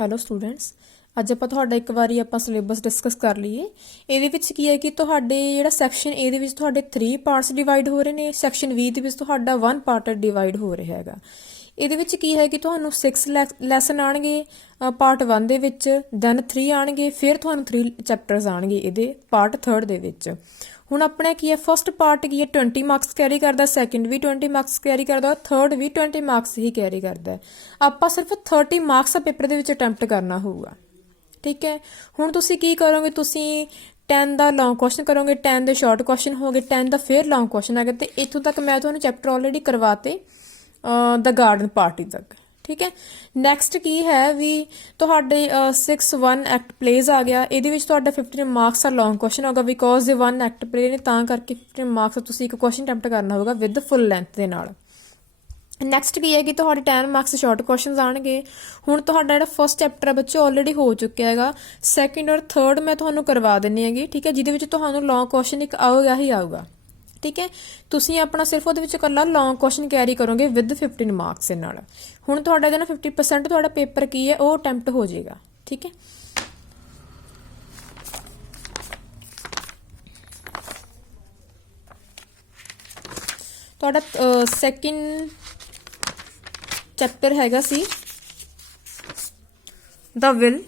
Hello students, ਅੱਜ ਆਪਾਂ ਤੁਹਾਡਾ ਇੱਕ ਵਾਰੀ ਆਪਾਂ ਸਿਲੇਬਸ ਡਿਸਕਸ ਕਰ ਲਈਏ। ਇਹਦੇ ਵਿੱਚ ਕੀ ਹੈ ਕਿ ਤੁਹਾਡੇ ਜਿਹੜਾ ਸੈਕਸ਼ਨ ਏ ਦੇ ਵਿੱਚ ਤੁਹਾਡੇ 3 ਪਾਰਟਸ ਡਿਵਾਈਡ ਹੋ ਰਹੇ ਨੇ, ਸੈਕਸ਼ਨ ਬੀ ਦੇ ਵਿੱਚ ਤੁਹਾਡਾ 1 ਪਾਰਟ ਡਿਵਾਈਡ ਹੋ ਰਿਹਾ ਹੈਗਾ। ਇਹਦੇ ਵਿੱਚ ਕੀ ਹੈ ਕਿ ਤੁਹਾਨੂੰ 6 ਲੈਸਨ ਆਣਗੇ ਪਾਰਟ 1 ਦੇ ਵਿੱਚ, ਦੈਨ 3 ਆਣਗੇ, ਫਿਰ ਤੁਹਾਨੂੰ 3 ਚੈਪਟਰਸ ਆਣਗੇ ਇਹਦੇ ਪਾਰਟ 3 ਦੇ ਵਿੱਚ। ਹੁਣ ਆਪਣਾ ਕੀ ਹੈ, ਫਸਟ ਪਾਰਟ ਕੀ ਹੈ 20 ਮਾਰਕਸ ਕੈਰੀ ਕਰਦਾ, ਸੈਕਿੰਡ ਵੀ 20 ਮਾਰਕਸ ਕੈਰੀ ਕਰਦਾ, ਥਰਡ ਵੀ 20 ਮਾਰਕਸ ਹੀ ਕੈਰੀ ਕਰਦਾ। ਆਪਾਂ ਸਿਰਫ 30 ਮਾਰਕਸ ਦਾ ਪੇਪਰ ਦੇ ਵਿੱਚ ਅਟੈਂਪਟ ਕਰਨਾ ਹੋਊਗਾ, ਠੀਕ ਹੈ। ਹੁਣ ਤੁਸੀਂ ਕੀ ਕਰੋਗੇ, ਤੁਸੀਂ 10 ਦਾ ਲੌਂਗ ਕੁਐਸਚਨ ਕਰੋਗੇ, 10 ਦੇ ਸ਼ਾਰਟ ਕੁਐਸਚਨ ਹੋ ਗਏ, 10 ਦਾ ਫਿਰ ਲੌਂਗ ਕੁਐਸਚਨ ਆ ਗਿਆ, ਤੇ ਇੱਥੋਂ ਤੱਕ ਮੈਂ ਤੁਹਾਨੂੰ ਚੈਪਟਰ ਆਲਰੇਡੀ ਕਰਵਾਤੇ ਦ ਗਾਰਡਨ ਪਾਰਟੀ ਤੱਕ, ਠੀਕ ਹੈ। ਨੈਕਸਟ ਕੀ ਹੈ ਵੀ ਤੁਹਾਡੇ 6-1 ਐਕਟ ਪਲੇਜ਼ ਆ ਗਿਆ। ਇਹਦੇ ਵਿੱਚ ਤੁਹਾਡਾ 15 ਮਾਰਕਸ ਦਾ ਲੌਂਗ ਕੁਐਸਚਨ ਹੋਗਾ, ਬਿਕੋਜ਼ ਇਹ 1 ਐਕਟ ਪਲੇ ਨੇ, ਤਾਂ ਕਰਕੇ 15 ਮਾਰਕਸ ਤੁਸੀਂ ਇੱਕ ਕੁਐਸਚਨ ਅਟੈਂਪਟ ਕਰਨਾ ਹੋਗਾ ਵਿਦ ਫੁੱਲ ਲੈਂਥ ਦੇ ਨਾਲ। ਨੈਕਸਟ ਕੀ ਹੈ ਕਿ ਤੁਹਾਡੇ 10 ਮਾਰਕਸ ਸ਼ਾਰਟ ਕੁਐਸਚਨਸ ਆਣਗੇ। ਹੁਣ ਤੁਹਾਡਾ ਜਿਹੜਾ ਫਸਟ ਚੈਪਟਰ ਹੈ ਬੱਚੇ ਆਲਰੇਡੀ ਹੋ ਚੁੱਕਿਆ ਹੈਗਾ, ਸੈਕਿੰਡ ਔਰ ਥਰਡ ਮੈਂ ਤੁਹਾਨੂੰ ਕਰਵਾ ਦਿੰਨੀ ਹੈਗੀ, ਠੀਕ ਹੈ, ਜਿਹਦੇ ਵਿੱਚ ਤੁਹਾਨੂੰ ਲੌਂਗ ਕੁਐਸਚਨ ਇੱਕ ਆਊਗਾ ਹੀ ਆਊਗਾ, ਠੀਕ ਹੈ। ਤੁਸੀਂ ਆਪਣਾ ਸਿਰਫ ਉਹਦੇ ਵਿੱਚ ਇਕੱਲਾ ਲੌਂਗ ਕੁਐਸਚਨ ਕੈਰੀ ਕਰੋਗੇ ਵਿਦ 15 ਮਾਰਕਸ ਦੇ ਨਾਲ। ਹੁਣ ਤੁਹਾਡਾ ਇਹਦਾ 50% ਤੁਹਾਡਾ ਪੇਪਰ ਕੀ ਹੈ ਉਹ ਅਟੈਂਪਟ ਹੋ ਜਾਏਗਾ, ਠੀਕ ਹੈ। ਤੁਹਾਡਾ ਸੈਕਿੰਡ ਚੈਪਟਰ ਹੈਗਾ ਸੀ ਦਾ ਵਿਲ,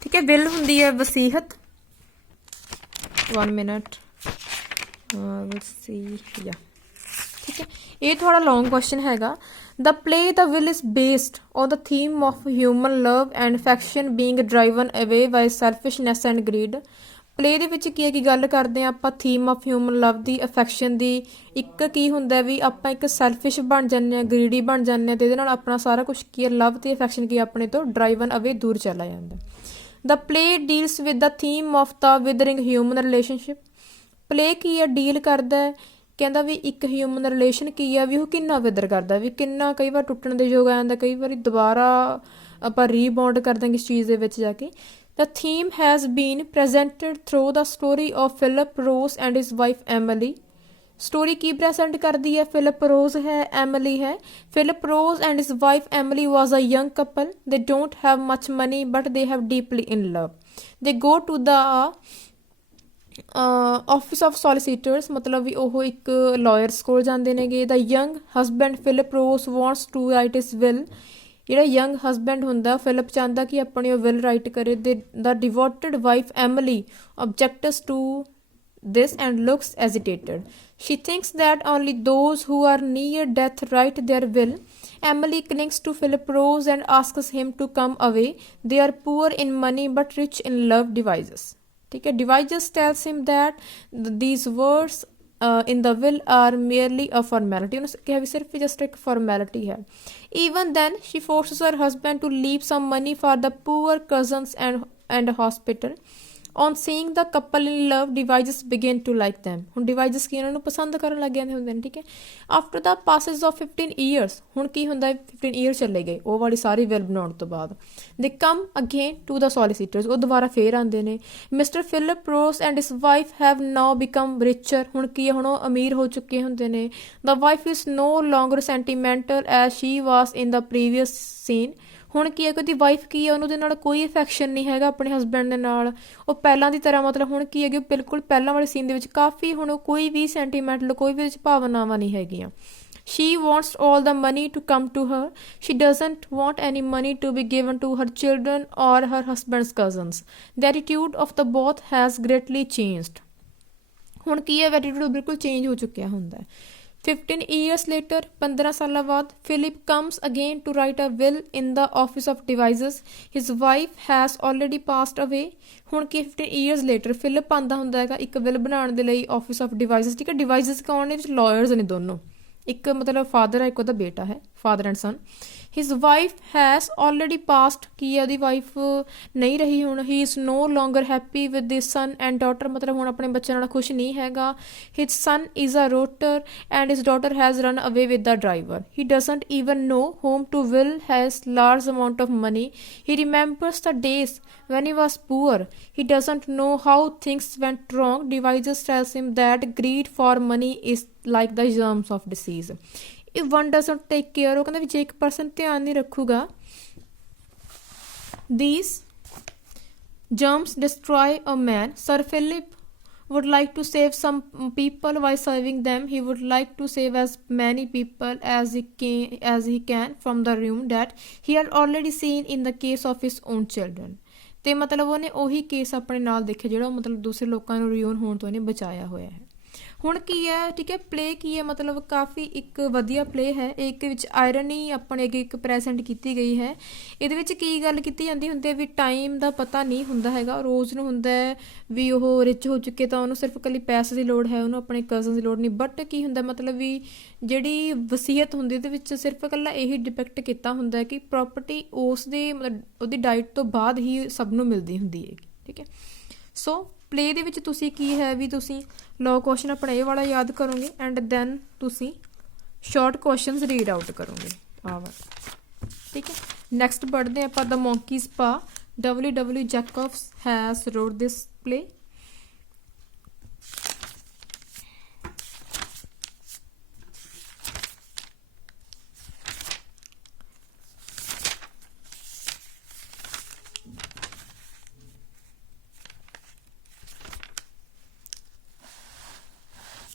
ਠੀਕ ਹੈ। ਵਿਲ ਹੁੰਦੀ ਹੈ ਵਸੀਹਤ। 1 ਮਿੰਟ ਠੀਕ ਹੈ। ਇਹ ਥੋੜਾ ਲੌਂਗ ਕੁਐਸਚਨ ਹੈਗਾ। The play The Will is based on the theme of human love and affection being driven away by selfishness and greed. Play ਦੇ ਵਿੱਚ ਕੀ ਹੈ ਕਿ ਗੱਲ ਕਰਦੇ ਆ ਆਪਾਂ theme of human love the, affection ਦੀ। ਇੱਕ ਕੀ ਹੁੰਦਾ ਵੀ ਆਪਾਂ ਇੱਕ ਸੈਲਫਿਸ਼ ਬਣ ਜਾਂਦੇ ਹਾਂ, ਗਰੀਡੀ ਬਣ ਜਾਂਦੇ ਹਾਂ, ਤੇ ਇਹਦੇ ਨਾਲ ਆਪਣਾ ਸਾਰਾ ਕੁਝ ਕੀ ਹੈ, ਲਵ ਤੇ ਅਫੈਕਸ਼ਨ ਕੀ ਆਪਣੇ ਤੋਂ ਡਰਾਈਵਨ ਅਵੇ ਦੂਰ ਚਲਾ ਜਾਂਦਾ। The play deals with the theme of the withering human relationship. Play ਕੀ ਹੈ, ਡੀਲ ਕਰਦਾ ਹੈ, ਕਹਿੰਦਾ ਵੀ ਇੱਕ ਹਿਊਮਨ ਰਿਲੇਸ਼ਨ ਕੀ ਆ ਵੀ ਉਹ ਕਿੰਨਾ ਵਿਦਰ ਕਰਦਾ, ਵੀ ਕਿੰਨਾ ਕਈ ਵਾਰ ਟੁੱਟਣ ਦੇ ਯੋਗ ਆ ਜਾਂਦਾ, ਕਈ ਵਾਰੀ ਦੁਬਾਰਾ ਆਪਾਂ ਰੀਬੌਂਡ ਕਰ ਦਾਂਗੇ ਇਸ ਚੀਜ਼ ਦੇ ਵਿੱਚ ਜਾ ਕੇ। The theme has been presented through the story of Philip Ross and his wife Emily. Story की प्रेजेंट कर दी है, फिलिप रोज है, एमिली है। Philip Rose and his wife Emily was a young couple. They don't have much money but they have deeply in love. They go to the office of solicitors, मतलब भी ਉਹ ਇੱਕ lawyers ਕੋਲ ਜਾਂਦੇ ਨੇਗੇ। The young husband Philip Ross wants to write his will. ਜਿਹੜਾ young husband ਹੁੰਦਾ Philip ਚਾਹੁੰਦਾ ਕਿ ਆਪਣੀ ਉਹ ਵਿਲ ਰਾਈਟ ਕਰੇ। The devoted wife Emily objects to this and looks agitated. She thinks that only those who are near death write their will. Emily clings to Philip Ross and asks him to come away. They are poor in money but rich in love devices. ठीक है। Devices tells him that these words in the will are merely a formality. उन्होंने कहा भी सिर्फ just एक formality है। Even then she forces her husband to leave some money for the poor cousins and hospital. On seeing the couple in love, devices begin to like them. ਹੁਣ devices ਕੀ ਉਹਨਾਂ ਨੂੰ ਪਸੰਦ ਕਰਨ ਲੱਗ ਜਾਂਦੇ ਹੁੰਦੇ ਨੇ, ਠੀਕ ਹੈ। After the passage of 15 years, ਹੁਣ ਕੀ ਹੁੰਦਾ ਹੈ, 15 years ਚੱਲੇ ਗਏ ਉਹ ਵਾਲੀ ਸਾਰੀ will ਬਣਾਉਣ ਤੋਂ ਬਾਅਦ। They come again to the solicitors, ਉਹ ਦੁਬਾਰਾ ਫੇਰ ਆਉਂਦੇ ਨੇ। Mr. Philip Ross and his wife have now become richer. ਹੁਣ ਕੀ ਹੈ, ਹੁਣ ਉਹ ਅਮੀਰ ਹੋ ਚੁੱਕੇ ਹੁੰਦੇ ਨੇ। The wife is no longer sentimental as she was in the previous scene. ਹੁਣ ਕੀ ਹੈ ਕਿ ਉਹਦੀ ਵਾਈਫ ਕੀ ਹੈ, ਉਹਨੂੰ ਉਹਦੇ ਨਾਲ ਕੋਈ ਅਫੈਕਸ਼ਨ ਨਹੀਂ ਹੈਗਾ ਆਪਣੇ ਹਸਬੈਂਡ ਦੇ ਨਾਲ। ਉਹ ਪਹਿਲਾਂ ਦੀ ਤਰ੍ਹਾਂ, ਮਤਲਬ ਹੁਣ ਕੀ ਹੈਗੀ ਬਿਲਕੁਲ ਪਹਿਲਾਂ ਵਾਲੇ ਸੀਨ ਦੇ ਵਿੱਚ ਕਾਫੀ ਹੁਣ ਕੋਈ ਵੀ ਸੈਂਟੀਮੈਂਟਲ, ਕੋਈ ਵੀ ਵਿੱਚ ਭਾਵਨਾਵਾਂ ਨਹੀਂ ਹੈਗੀਆਂ। She wants all the money to come to her. She doesn't want any money to be given to her children or her husband's cousins. The attitude of the both has greatly changed. ਹੁਣ ਕੀ ਹੈ, attitude ਬਿਲਕੁਲ change ਹੋ ਚੁੱਕਿਆ ਹੁੰਦਾ ਹੈ। 15 years later, 15 ਸਾਲਾਂ ਬਾਅਦ, Philip comes again to write a will in the office of devices. His wife has already passed away. ਹੁਣ ਕੀ 15 years later Philip ਆਉਂਦਾ ਹੁੰਦਾ ਹੈਗਾ ਇੱਕ will ਬਣਾਉਣ ਦੇ ਲਈ office of devices, ਠੀਕ ਹੈ। devices ਕੌਣ ਨੇ, ਵਿੱਚ lawyers ਨੇ ਦੋਨੋਂ, ਇੱਕ ਮਤਲਬ ਫਾਦਰ ਹੈ, ਇੱਕ ਉਹਦਾ ਬੇਟਾ ਹੈ, father and son. His wife has already passed, ਕੀ ਹੈ ਉਹਦੀ ਵਾਈਫ ਨਹੀਂ ਰਹੀ ਹੁਣ। He is no longer happy with his son and daughter, ਮਤਲਬ ਹੁਣ ਆਪਣੇ ਬੱਚਿਆਂ ਨਾਲ ਖੁਸ਼ ਨਹੀਂ ਹੈਗਾ। His son is a rotter and his daughter has run away with the driver. He doesn't even know whom to will has large amount of money. He remembers the days when he was poor. He doesn't know how things went wrong. Devices tells him that greed for money is like the germs of disease. If one doesn't take care, ਉਹ ਕਹਿੰਦਾ ਵੀ ਜੇ ਇੱਕ person ਧਿਆਨ ਨਹੀਂ ਰੱਖੂਗਾ These germs destroy a man. Sir Philip would like to save some people by serving them. He would like to save as many people as he can from the ruin that he had already seen in the case of his own children. ਤੇ ਮਤਲਬ ਉਹਨੇ ਉਹੀ case ਆਪਣੇ ਨਾਲ ਦੇਖੇ ਜਿਹੜਾ ਮਤਲਬ ਦੂਸਰੇ ਲੋਕਾਂ ਨੂੰ ਰਿਊਨ ਹੋਣ ਤੋਂ ਇਹਨੇ ਬਚਾਇਆ ਹੋਇਆ ਹੈ। ਹੁਣ ਕੀ ਹੈ, ਠੀਕ ਹੈ, ਪਲੇ ਕੀ ਹੈ, ਮਤਲਬ ਕਾਫੀ ਇੱਕ ਵਧੀਆ ਪਲੇ ਹੈ। ਇੱਕ ਵਿੱਚ ਆਇਰਨੀ ਆਪਣੇ ਅੱਗੇ ਇੱਕ ਪ੍ਰੈਜੈਂਟ ਕੀਤੀ ਗਈ ਹੈ। ਇਹਦੇ ਵਿੱਚ ਕੀ ਗੱਲ ਕੀਤੀ ਜਾਂਦੀ ਹੁੰਦੀ ਹੈ ਵੀ ਟਾਈਮ ਦਾ ਪਤਾ ਨਹੀਂ ਹੁੰਦਾ ਹੈਗਾ। ਰੋਜ਼ ਨੂੰ ਹੁੰਦਾ ਹੈ ਵੀ ਉਹ ਰਿਚ ਹੋ ਚੁੱਕੇ ਤਾਂ ਉਹਨੂੰ ਸਿਰਫ ਇਕੱਲੀ ਪੈਸੇ ਦੀ ਲੋੜ ਹੈ, ਉਹਨੂੰ ਆਪਣੇ ਕਜ਼ਨ ਦੀ ਲੋੜ ਨਹੀਂ। ਬਟ ਕੀ ਹੁੰਦਾ ਮਤਲਬ ਵੀ ਜਿਹੜੀ ਵਸੀਅਤ ਹੁੰਦੀ ਉਹਦੇ ਵਿੱਚ ਸਿਰਫ ਇਕੱਲਾ ਇਹੀ ਡਿਪੈਕਟ ਕੀਤਾ ਹੁੰਦਾ ਕਿ ਪ੍ਰੋਪਰਟੀ ਉਸ ਦੇ ਮਤਲਬ ਉਹਦੀ ਡਾਈਟ ਤੋਂ ਬਾਅਦ ਹੀ ਸਭ ਨੂੰ ਮਿਲਦੀ ਹੁੰਦੀ ਹੈਗੀ, ਠੀਕ ਹੈ। ਸੋ ਪਲੇ ਦੇ ਵਿੱਚ ਤੁਸੀਂ ਕੀ ਹੈ ਵੀ ਤੁਸੀਂ ਲੋ ਕੁਐਸਚਨ ਆਪਣਾ ਇਹ ਵਾਲਾ ਯਾਦ ਕਰੋਗੇ ਐਂਡ ਦੈਨ ਤੁਸੀਂ ਸ਼ਾਰਟ ਕੁਐਸਚਨਸ ਰੀਡ ਆਊਟ ਕਰੋਗੇ ਆਹ ਵਾਲਾ, ਠੀਕ ਹੈ। ਨੈਕਸਟ ਪੜ੍ਹਦੇ ਆਪਾਂ the monkey's paw. W Jacobs has wrote this play.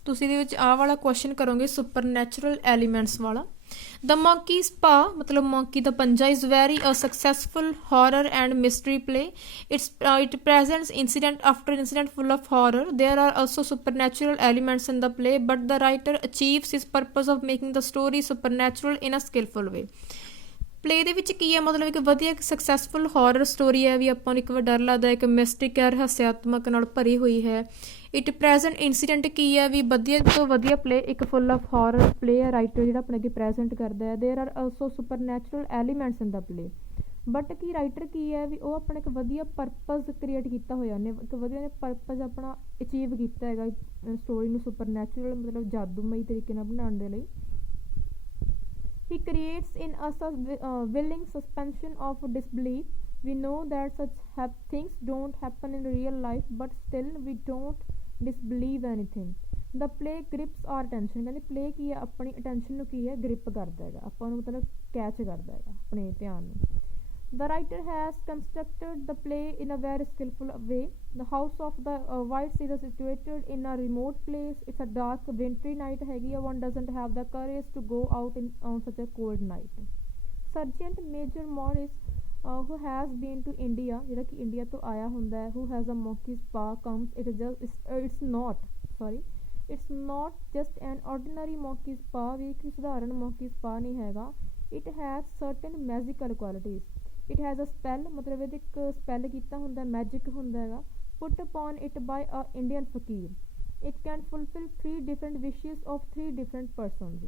ਤੁਸੀਂ ਇਹਦੇ ਵਿੱਚ ਆਹ ਵਾਲਾ ਕੁਐਸਚਨ ਕਰੋਗੇ ਸੁਪਰਨੈਚੁਰਲ ਐਲੀਮੈਂਟਸ ਵਾਲਾ। ਦ ਮੌਂਕੀ ਸਪਾ ਮਤਲਬ ਮੌਂਕੀ ਦਾ ਪੰਜਾ is very a successful horror and mystery play. It presents incident after incident full of horror. There are also supernatural elements in the play, but the writer achieves his purpose of making the story supernatural in a skillful way. Play ਦੇ ਵਿੱਚ ਕੀ ਹੈ ਮਤਲਬ ਇੱਕ ਵਧੀਆ ਇੱਕ successful ਹੌਰਰ story ਹੈ ਵੀ ਆਪਾਂ ਨੂੰ ਇੱਕ ਵਾਰ ਡਰ ਲੱਗਦਾ, ਇੱਕ ਮਿਸਟਿਕ ਹੈ, ਰਹੱਸਿਆਤਮਕ ਨਾਲ ਭਰੀ ਹੋਈ ਹੈ। ਇਟ ਪ੍ਰੈਜ਼ੈਂਟ ਇੰਸੀਡੈਂਟ ਕੀ ਹੈ ਵੀ ਵਧੀਆ ਤੋਂ ਵਧੀਆ ਪਲੇ ਇੱਕ ਫੁੱਲ ਆਫ ਹੌਰਰ ਪਲੇ ਹੈ ਰਾਈਟਰ ਜਿਹੜਾ ਆਪਣੇ ਅੱਗੇ ਪ੍ਰੈਜ਼ੈਂਟ ਕਰਦਾ ਹੈ। There are also supernatural elements in the play. But ਕੀ ਰਾਈਟਰ ਕੀ ਹੈ ਵੀ ਉਹ ਆਪਣਾ ਇੱਕ ਵਧੀਆ ਪਰਪਸ ਕ੍ਰੀਏਟ ਕੀਤਾ ਹੋਇਆ, ਉਹਨੇ ਇੱਕ ਵਧੀਆ ਨੇ ਪਰਪਸ ਆਪਣਾ ਅਚੀਵ ਕੀਤਾ ਹੈਗਾ ਸਟੋਰੀ ਨੂੰ ਸੁਪਰਨੈਚੁਰਲ ਮਤਲਬ ਜਾਦੂਮਈ ਤਰੀਕੇ ਨਾਲ ਬਣਾਉਣ ਦੇ ਲਈ। He creates in us a willing suspension of disbelief. We know that such things don't happen in real life, but still we don't disbelieve anything. The play grips our attention. ਕਹਿੰਦੇ play ਕੀ ਹੈ ਆਪਣੀ attention ਨੂੰ ਕੀ ਹੈ grip ਕਰਦਾ ਹੈਗਾ, ਆਪਾਂ ਨੂੰ ਮਤਲਬ ਕੈਚ ਕਰਦਾ ਹੈਗਾ ਆਪਣੇ ਧਿਆਨ ਨੂੰ। The writer has constructed the play in a very skillful way. The house of the Whites is situated in a remote place. It's a dark wintry night ਹੈਗੀ ਆ। One doesn't have the courage to go out on such a cold night. Sergeant Major Morris who has been to India, ਜਿਹੜਾ ਕਿ India ਤੋਂ ਆਇਆ ਹੁੰਦਾ ਹੈ, who has a monkey spa comes. It's not just an ordinary monkey spa, ਵੀ ਇੱਕ ਸਧਾਰਨ monkey spa ਨਹੀਂ ਹੈਗਾ। It has certain magical qualities. It has a spell ਮਤਲਬ ਇਹਦੇ ਇੱਕ spell ਕੀਤਾ ਹੁੰਦਾ, magic ਹੁੰਦਾ ਹੈਗਾ put upon it by a Indian fakir. It can fulfill 3 different wishes of 3 different persons.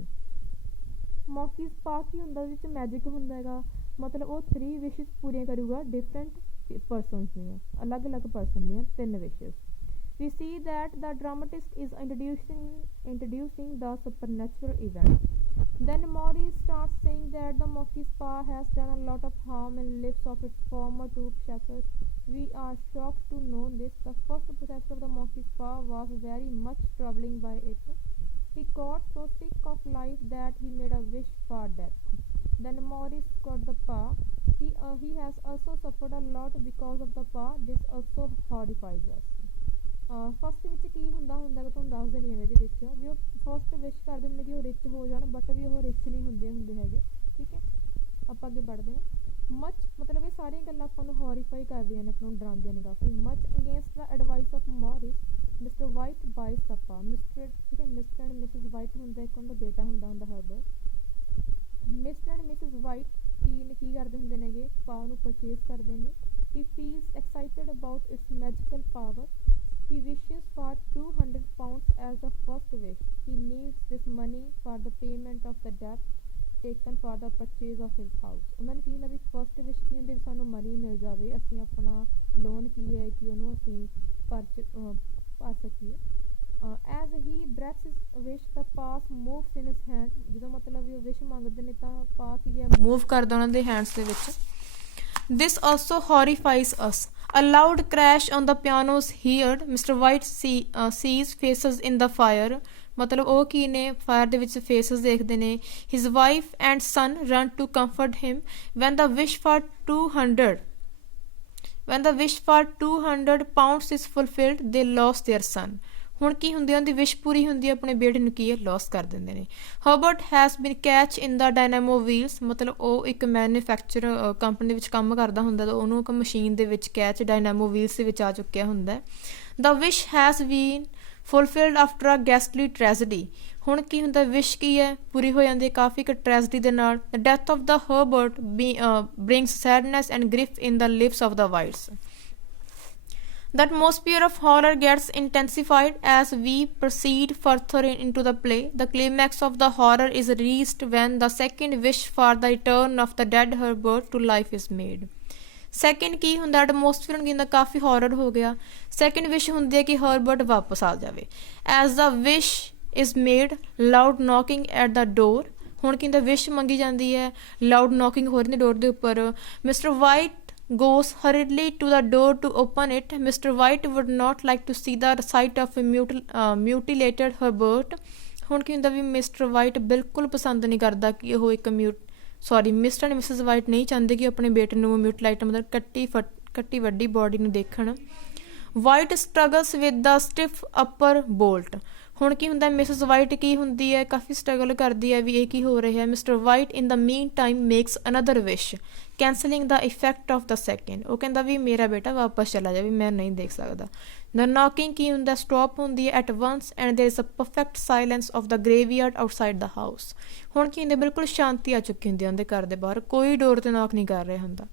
monkey spa ਕੀ ਹੁੰਦਾ, ਉਹਦੇ ਵਿੱਚ ਮੈਜਿਕ ਹੁੰਦਾ ਹੈਗਾ ਮਤਲਬ ਉਹ 3 ਵਿਸ਼ੇਸ ਪੂਰੀਆਂ ਕਰੂਗਾ ਡਿਫਰੈਂਟ ਪਰਸਨਸ ਦੀਆਂ, ਅਲੱਗ-ਅਲੱਗ ਪਰਸਨ ਦੀਆਂ 3 ਵਿਸ਼ੇਸ। We see that the dramatist is introducing the supernatural event. Then Morris starts saying that the monkey spa has done a lot of harm in the lives of its former 2 possessors. We are shocked to know this. The first possessor of the monkey spa was very much troubling by it. He got so sick of life that he made a wish for death. Then Morris got the spa. He has also suffered a lot because of the spa. This also horrifies us. First ਵਿੱਚ ਕੀ ਹੁੰਦਾ ਤੁਹਾਨੂੰ ਦੱਸ ਦਿੰਦੀ ਹਾਂ ਇਹਦੇ ਵਿੱਚ ਵੀ ਉਹ first ਵਿਸ਼ ਕਰਦੇ ਹੁੰਦੇ ਕਿ ਉਹ ਰਿਚ ਹੋ ਜਾਣ ਬਟ ਵੀ ਉਹ ਰਿਚ ਨਹੀਂ ਹੁੰਦੇ ਹੈਗੇ, ਠੀਕ ਹੈ। ਆਪਾਂ ਅੱਗੇ ਪੜ੍ਹਦੇ ਹਾਂ। ਮਚ ਮਤਲਬ ਇਹ ਸਾਰੀਆਂ ਗੱਲਾਂ ਆਪਾਂ ਨੂੰ ਹੌਰੀਫਾਈ ਕਰਦੀਆਂ ਨੇ, ਆਪਾਂ ਨੂੰ ਡਰਾਉਂਦੀਆਂ ਨੇ ਕਾਫੀ। Much against the advice of Morris mister White buys the paw. Mister, ਠੀਕ ਹੈ, ਮਿਸਟਰ ਐਂਡ ਮਿਸਿਸ ਵਾਈਟ ਹੁੰਦਾ, ਇੱਕ ਉਹਦਾ ਬੇਟਾ ਹੁੰਦਾ Herbert. Mister and missus White ਕੀ ਕਰਦੇ ਹੁੰਦੇ ਨੇਗੇ, ਪਾਵਰ ਨੂੰ ਪਰਚੇਜ਼ ਕਰਦੇ ਨੇ। He feels excited about its magical power. He wishes for 200 pounds as the first wish. He needs this money for the payment of the debt taken for the purchase of his house. ਉਹਨਾਂ ਨੇ ਕੀ ਹੁੰਦਾ ਵੀ first ਵਿਸ਼ ਕੀ ਹੁੰਦੀ ਵੀ ਸਾਨੂੰ money ਮਿਲ ਜਾਵੇ, ਅਸੀਂ ਆਪਣਾ loan ਕੀ ਹੈ ਕਿ ਉਹਨੂੰ ਅਸੀਂ ਭਰ ਸਕੀਏ। As he breathes his wish, the pass moves in his hand. ਜਦੋਂ ਮਤਲਬ ਵੀ ਉਹ ਵਿਸ਼ ਮੰਗਦੇ ਨੇ ਤਾਂ ਪਾ ਕੀ ਹੈ ਮੂਵ ਕਰਦਾ ਉਹਨਾਂ ਦੇ ਹੈਂਡਸ ਦੇ ਵਿੱਚ। This also horrifies us. A loud crash on the piano is heard. Mr. White sees faces in the fire. ਮਤਲਬ ਉਹ ਕੀ ਨੇ ਫਾਇਰ ਦੇ ਵਿੱਚ ਫੇਸਿਸ ਦੇਖਦੇ ਨੇ। His wife and son run to comfort him. When the wish for 200 when the wish for 200 pounds is fulfilled they lose their son. ਹੁਣ ਕੀ ਹੁੰਦੀ ਉਹਦੀ ਵਿਸ਼ ਪੂਰੀ ਹੁੰਦੀ ਹੈ, ਆਪਣੇ ਬੇਟੇ ਨੂੰ ਕੀ ਹੈ ਲੋਸ ਕਰ ਦਿੰਦੇ ਨੇ। Herbert has been catch in the dynamo wheels, ਮਤਲਬ ਉਹ ਇੱਕ ਮੈਨੂਫੈਕਚਰ ਕੰਪਨੀ ਵਿੱਚ ਕੰਮ ਕਰਦਾ ਹੁੰਦਾ ਤਾਂ ਉਹਨੂੰ ਇੱਕ ਮਸ਼ੀਨ ਦੇ ਵਿੱਚ ਕੈਚ ਡਾਇਨਾਮੋ ਵੀਲਸ ਦੇ ਵਿੱਚ ਆ ਚੁੱਕਿਆ ਹੁੰਦਾ। The wish has been fulfilled after a ghastly tragedy. ਹੁਣ ਕੀ ਹੁੰਦਾ ਵਿਸ਼ ਕੀ ਹੈ ਪੂਰੀ ਹੋ ਜਾਂਦੀ ਹੈ ਕਾਫੀ ਇੱਕ ਟ੍ਰੈਜਡੀ ਦੇ ਨਾਲ। The death of the Herbert brings sadness and grief in the lives of the Whites. The atmosphere of horror gets intensified as we proceed further into the play. The climax of the horror is reached when the second wish for the return of the dead Herbert to life is made. Second ਕੀ ਹੁੰਦਾ atmosphere ਕੀ ਹੁੰਦਾ ਕਾਫੀ ਹੌਰਰ ਹੋ ਗਿਆ। Second ਵਿਸ਼ ਹੁੰਦੀ ਹੈ ਕਿ Herbert ਵਾਪਸ ਆ ਜਾਵੇ। As the wish is made loud knocking at the door. ਹੁਣ ਕੀ ਹੁੰਦਾ ਵਿਸ਼ ਮੰਗੀ ਜਾਂਦੀ ਹੈ, ਲਾਊਡ ਨੌਕਿੰਗ ਹੋ ਰਹੀ ਹੈ ਡੋਰ ਦੇ ਉੱਪਰ। Mister white goes hurriedly to the door to open it. Mr. White would not like to see the sight of a mutilated Herbert. ਹੁਣ ਕੀ ਹੁੰਦਾ ਵੀ ਮਿਸਟਰ ਵਾਈਟ ਬਿਲਕੁਲ ਪਸੰਦ ਨਹੀਂ ਕਰਦਾ ਕਿ ਉਹ ਇੱਕ ਮਿਸਟਰ ਐਂਡ ਮਿਸਿਸ ਵਾਈਟ ਨਹੀਂ ਚਾਹੁੰਦੇ ਕਿ ਆਪਣੇ ਬੇਟੇ ਨੂੰ ਮਿਊਟੀਲਾਈਟ ਮਤਲਬ ਕੱਟੀ ਵੱਡੀ ਬੋਡੀ ਨੂੰ ਦੇਖਣ। White struggles with the stiff upper bolt. ਹੁਣ ਕੀ ਹੁੰਦਾ ਮਿਸਿਸ ਵਾਈਟ ਕੀ ਹੁੰਦੀ ਹੈ ਕਾਫੀ ਸਟਰਗਲ ਕਰਦੀ ਹੈ ਵੀ ਇਹ ਕੀ ਹੋ ਰਿਹਾ। Mister White in the meantime makes another wish cancelling the effect of the second. ਉਹ ਕਹਿੰਦਾ ਵੀ ਮੇਰਾ ਬੇਟਾ ਵਾਪਸ ਚਲਾ ਜਾਵੇ ਮੈਂ ਨਹੀਂ ਦੇਖ ਸਕਦਾ। ਦ ਨੌਕਿੰਗ ਕੀ ਹੁੰਦਾ ਸਟਾਪ ਹੁੰਦੀ ਹੈ at once and there is a perfect silence of the graveyard outside the house. ਹੁਣ ਕੀ ਹੁੰਦੇ ਬਿਲਕੁਲ ਸ਼ਾਂਤੀ ਆ ਚੁੱਕੀ ਹੁੰਦੀ ਉਹਦੇ ਘਰ ਦੇ ਬਾਹਰ, ਕੋਈ ਡੋਰ 'ਤੇ ਨੌਕ ਨਹੀਂ ਕਰ ਰਿਹਾ ਹੁੰਦਾ।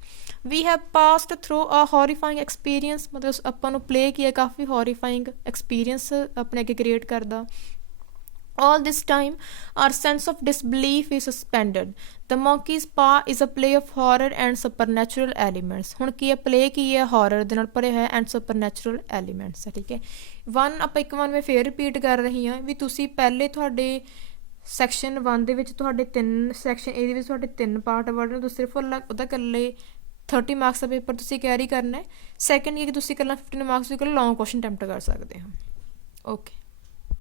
We have passed through a horrifying experience, ਮਤਲਬ ਆਪਾਂ ਨੂੰ ਪਲੇ ਕੀ ਹੈ ਕਾਫੀ ਹੌਰੀਫਾਈਂਗ ਐਕਸਪੀਰੀਅੰਸ ਆਪਣੇ ਅੱਗੇ ਕ੍ਰੀਏਟ ਕਰਦਾ। All this time, our sense of disbelief is suspended. The monkey's paw is a play of horror and supernatural elements. ਹੁਣ ਕੀ ਹੈ play ਕੀ ਹੈ horror ਦੇ ਨਾਲ ਭਰਿਆ ਹੋਇਆ and supernatural elements ਹੈ, ਠੀਕ ਹੈ। ਆਪਾਂ ਇੱਕ ਵਾਰ ਮੈਂ ਫੇਰ ਰਿਪੀਟ ਕਰ ਰਹੀ ਹਾਂ ਵੀ ਤੁਸੀਂ ਪਹਿਲੇ ਤੁਹਾਡੇ ਸੈਕਸ਼ਨ 1 ਦੇ ਵਿੱਚ ਤੁਹਾਡੇ 3 ਸੈਕਸ਼ਨ ਏ ਦੇ ਵਿੱਚ ਤੁਹਾਡੇ 3 ਪਾਰਟ ਵੜਨੇ, ਤੁਸੀਂ ਸਿਰਫ ਉਹਦਾ ਇਕੱਲੇ 30 ਮਾਰਕਸ ਦਾ ਪੇਪਰ ਤੁਸੀਂ ਕੈਰੀ ਕਰਨਾ ਹੈ। ਸੈਕਿੰਡ ਇਹ ਕਿ ਤੁਸੀਂ ਇਕੱਲਾ 15 ਮਾਰਕਸ ਵੀ ਇਕੱਲਾ ਲੌਂਗ ਕੁਐਸਚਨ ਅਟੈਂਪਟ ਕਰ ਸਕਦੇ ਹੋ। ਓਕੇ।